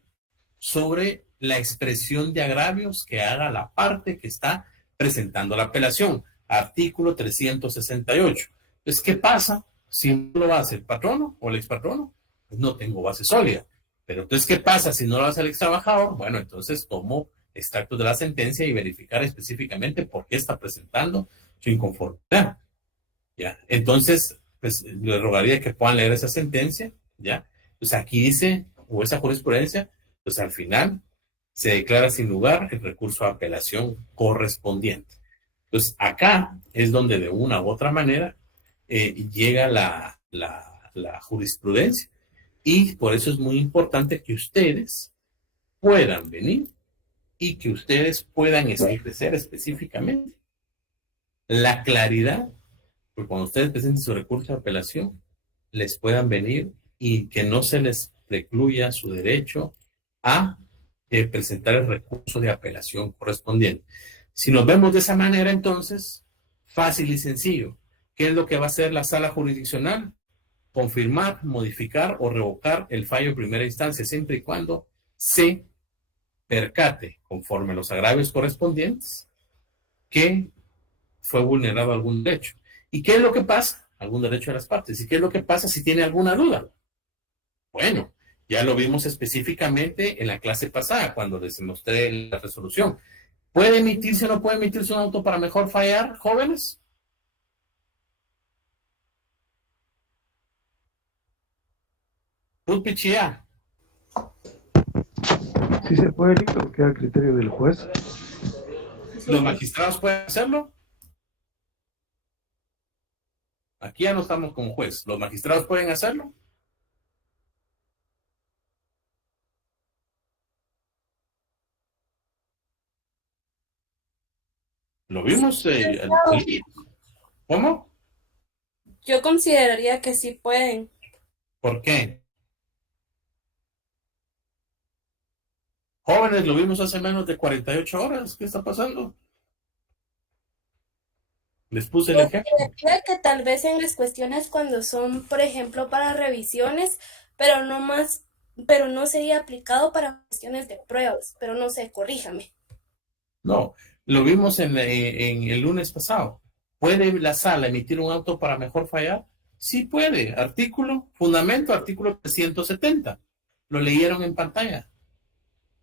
sobre la expresión de agravios que haga la parte que está presentando la apelación. Artículo 368. Entonces, ¿qué pasa si no lo hace el patrono o el expatrono? Pues no tengo base sólida. Pero entonces, ¿qué pasa si no lo hace el ex trabajador? Bueno, entonces tomo extractos de la sentencia y verificar específicamente por qué está presentando su inconformidad. ¿Ya? Entonces, pues le rogaría que puedan leer esa sentencia, ¿ya? Pues aquí dice, o esa jurisprudencia, pues al final se declara sin lugar el recurso a apelación correspondiente. Entonces, acá es donde de una u otra manera llega la jurisprudencia. Y por eso es muy importante que ustedes puedan venir y que ustedes puedan establecer específicamente la claridad, porque cuando ustedes presenten su recurso de apelación, les puedan venir y que no se les precluya su derecho a presentar el recurso de apelación correspondiente. Si nos vemos de esa manera, entonces, fácil y sencillo. ¿Qué es lo que va a hacer la sala jurisdiccional? Confirmar, modificar o revocar el fallo de primera instancia, siempre y cuando se percate, conforme a los agravios correspondientes, que fue vulnerado algún derecho. ¿Y qué es lo que pasa? Algún derecho de las partes. ¿Y qué es lo que pasa si tiene alguna duda? Bueno, ya lo vimos específicamente en la clase pasada, cuando les mostré la resolución. ¿Puede emitirse o no puede emitirse un auto para mejor fallar, jóvenes? Pichía. Sí se puede, pero queda a criterio del juez. ¿Los magistrados pueden hacerlo? Aquí ya no estamos como juez. ¿Los magistrados pueden hacerlo? Lo vimos. ¿Cómo? Yo consideraría que sí pueden. ¿Por qué? Jóvenes, lo vimos hace menos de 48 horas. ¿Qué está pasando? Les puse el ejemplo. Creo que tal vez en las cuestiones cuando son, por ejemplo, para revisiones, pero no más, pero no sería aplicado para cuestiones de pruebas, pero no sé, corríjame. No, lo vimos en el lunes pasado. ¿Puede la sala emitir un auto para mejor fallar? Sí puede. Fundamento, artículo 370. Lo leyeron en pantalla.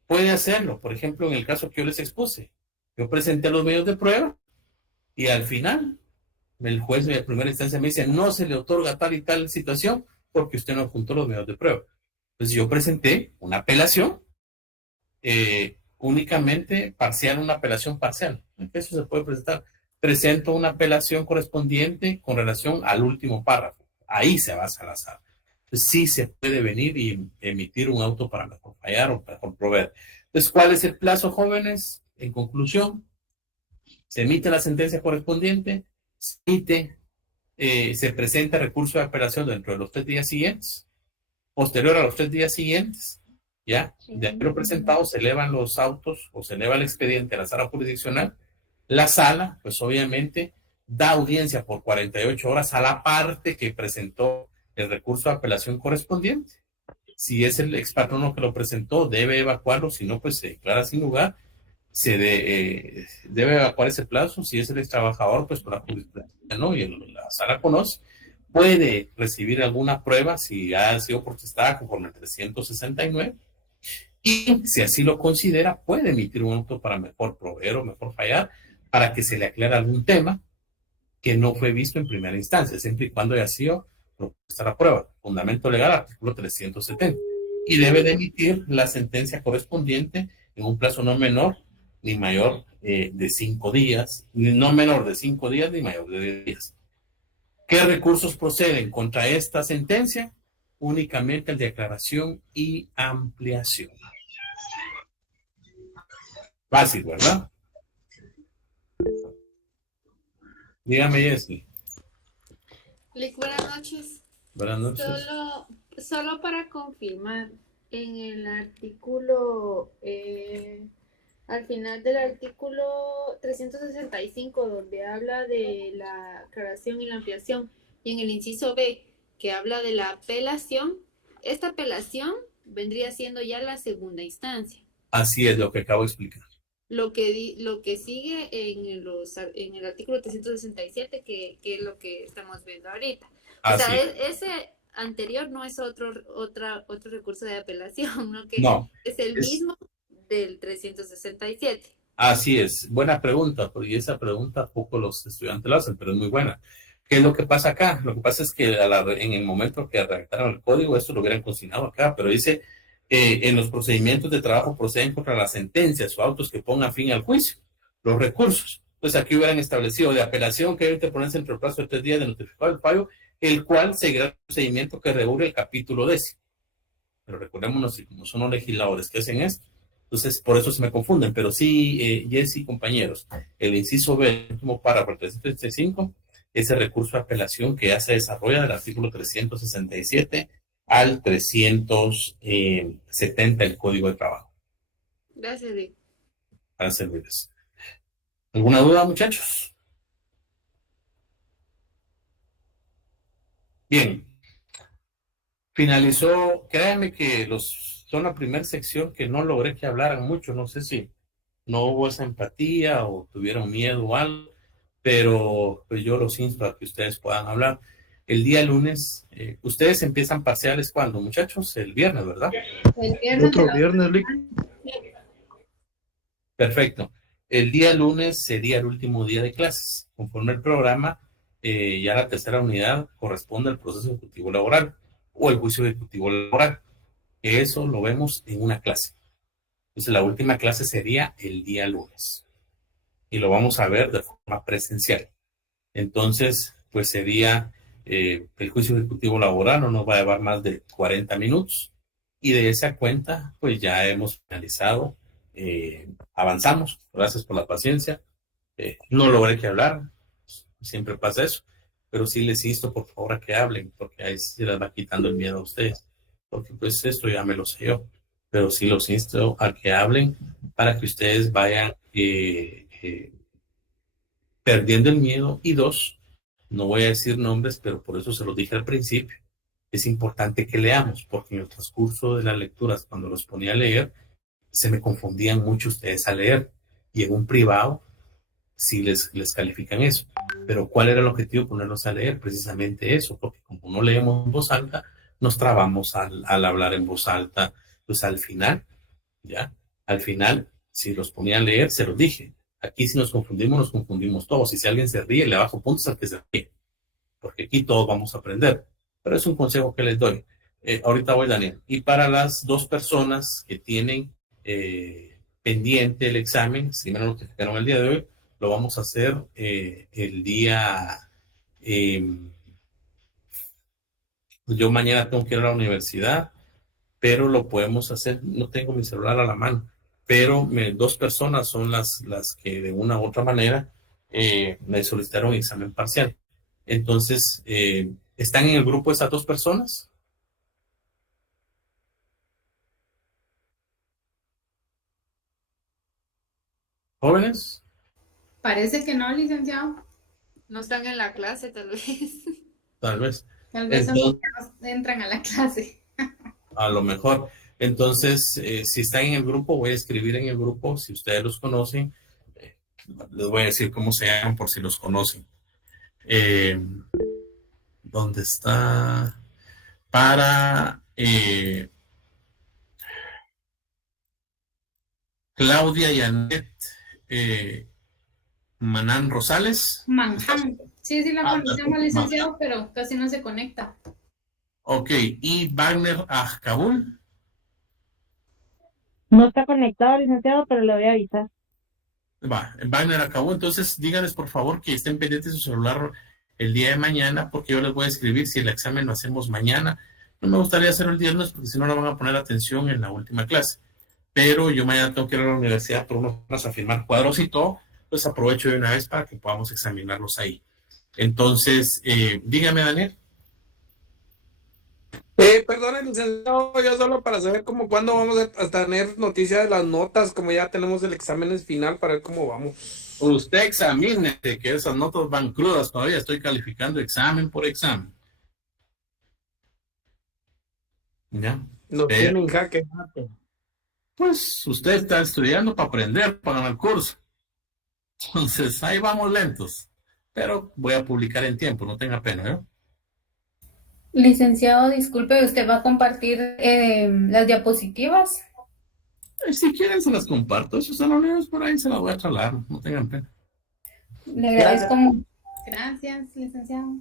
Puede hacerlo. Por ejemplo, en el caso que yo les expuse. Yo presenté los medios de prueba y al final el juez de primera instancia me dice, no se le otorga tal y tal situación porque usted no apuntó los medios de prueba. Entonces yo presenté una apelación únicamente parcial, una apelación parcial. Eso se puede presentar. Presento una apelación correspondiente con relación al último párrafo. Ahí se basa la sala. Entonces, sí se puede venir y emitir un auto para mejor fallar o mejor proveer. Entonces, ¿cuál es el plazo, jóvenes? En conclusión, se emite la sentencia correspondiente, se presenta recurso de apelación dentro de los 3 días siguientes. Posterior a los 3 días siguientes, ya, de haberlo presentado, se elevan los autos o se eleva el expediente a la sala jurisdiccional. La sala, pues obviamente, da audiencia por 48 horas a la parte que presentó el recurso de apelación correspondiente. Si es el expatrono que lo presentó, debe evacuarlo, si no, pues se declara sin lugar. Debe evacuar ese plazo. Si es el ex trabajador, pues por la jurisprudencia, ¿no? Y la sala conoce. Puede recibir alguna prueba si ha sido protestada conforme al 369. Y si así lo considera, puede emitir un auto para mejor proveer o mejor fallar, para que se le aclare algún tema que no fue visto en primera instancia, siempre y cuando haya sido propuesta la prueba. Fundamento legal, artículo 370. Y debe de emitir la sentencia correspondiente en un plazo no menor ni mayor de 5 días, no menor de 5 días ni mayor de 10 días. ¿Qué recursos proceden contra esta sentencia? Únicamente el de aclaración y ampliación. Fácil, ¿verdad? Dígame, Jessy. Buenas noches. Buenas noches. Solo para confirmar, en el artículo, al final del artículo 365, donde habla de la aclaración y la ampliación, y en el inciso B, que habla de la apelación, esta apelación vendría siendo ya la segunda instancia. Así es lo que acabo de explicar. Lo que sigue en el artículo 367, que es lo que estamos viendo ahorita. O sea, ese anterior no es otro recurso de apelación, ¿no? No. Es el mismo del 367. Así es. Buena pregunta, porque esa pregunta poco los estudiantes la hacen, pero es muy buena. ¿Qué es lo que pasa acá? Lo que pasa es que en el momento que redactaron el código, esto lo hubieran consignado acá, pero dice, en los procedimientos de trabajo proceden contra las sentencias o autos que pongan fin al juicio, los recursos. Entonces aquí hubieran establecido de apelación que debe interponerse entre el plazo de 3 días de notificar el fallo, el cual seguirá el procedimiento que regule el capítulo 10. Pero recordémonos, como son los legisladores que hacen esto, entonces por eso se me confunden. Pero sí, Jessy, compañeros, el inciso B, el último párrafo, el 335, ese recurso de apelación que ya se desarrolla del artículo 367 al 370 del Código de Trabajo. Gracias, Rick. Para servirles. ¿Alguna duda, muchachos? Bien. Finalizó, créanme que son la primera sección que no logré que hablaran mucho. No sé si no hubo esa empatía o tuvieron miedo o algo, pero pues yo los insto a que ustedes puedan hablar. El día lunes, ustedes empiezan parciales, ¿cuándo, muchachos? El viernes, ¿verdad? El viernes. Otro viernes, Lick. Perfecto. El día lunes sería el último día de clases. Conforme el programa, ya la tercera unidad corresponde al proceso ejecutivo laboral o el juicio ejecutivo laboral. Eso lo vemos en una clase. Entonces, la última clase sería el día lunes. Y lo vamos a ver de forma presencial. Entonces, pues sería el juicio ejecutivo laboral, no nos va a llevar más de 40 minutos. Y de esa cuenta, pues ya hemos finalizado. Avanzamos. Gracias por la paciencia. no logré que hablar, siempre pasa eso, pero sí les insto por favor a que hablen, porque ahí se les va quitando el miedo a ustedes, porque pues esto ya me lo sé yo, pero sí los insto a que hablen para que ustedes vayan perdiendo el miedo. Y dos, no voy a decir nombres, pero por eso se los dije al principio, es importante que leamos, porque en el transcurso de las lecturas, cuando los ponía a leer, se me confundían mucho ustedes a leer, y en un privado sí les califican eso. Pero ¿cuál era el objetivo de ponerlos a leer? Precisamente eso, porque como no leemos en voz alta, nos trabamos al hablar en voz alta. Pues al final, si los ponía a leer, se los dije. Aquí si nos confundimos todos. Y si alguien se ríe, le bajo puntos al que se ríe, porque aquí todos vamos a aprender. Pero es un consejo que les doy. Ahorita voy, Daniel. Y para las 2 personas que tienen pendiente el examen, si me lo notificaron el día de hoy, lo vamos a hacer el día... yo mañana tengo que ir a la universidad, pero lo podemos hacer, no tengo mi celular a la mano, pero 2 personas son las que de una u otra manera me solicitaron examen parcial. Entonces, ¿están en el grupo esas 2 personas? ¿Jóvenes? Parece que no, licenciado. No están en la clase, tal vez. Tal vez. Tal vez Entonces, no entran a la clase. a lo mejor. Entonces, si están en el grupo, voy a escribir en el grupo, si ustedes los conocen, les voy a decir cómo se llaman por si los conocen. ¿Dónde está? Para Claudia y Anet Manán Rosales. Manhattan. Sí, la conocemos, licenciado, pero casi no se conecta. Ok, y Wagner Kabul. No está conectado, licenciado, pero le voy a avisar. Va, Wagner acabó. Entonces, díganles por favor que estén pendientes de su celular el día de mañana, porque yo les voy a escribir si el examen lo hacemos mañana. No me gustaría hacerlo el viernes, porque si no, no van a poner atención en la última clase. Pero yo mañana tengo que ir a la universidad por unos horas a firmar cuadros y todo, pues aprovecho de una vez para que podamos examinarlos ahí. Entonces, dígame, Daniel. Perdón, licenciado, yo solo para saber cuándo vamos a tener noticia de las notas, como ya tenemos el examen final, para ver cómo vamos. Usted examine, que esas notas van crudas todavía, estoy calificando examen por examen. ¿Ya? No tienen jaque mate. Pues usted está estudiando para aprender, para el curso. Entonces, ahí vamos lentos. Pero voy a publicar en tiempo, no tenga pena, ¿eh? Licenciado, disculpe, ¿usted va a compartir las diapositivas? Si quieren se las comparto, esos anónimos por ahí se las voy a trasladar, no tengan pena. Le agradezco mucho. Gracias, licenciado.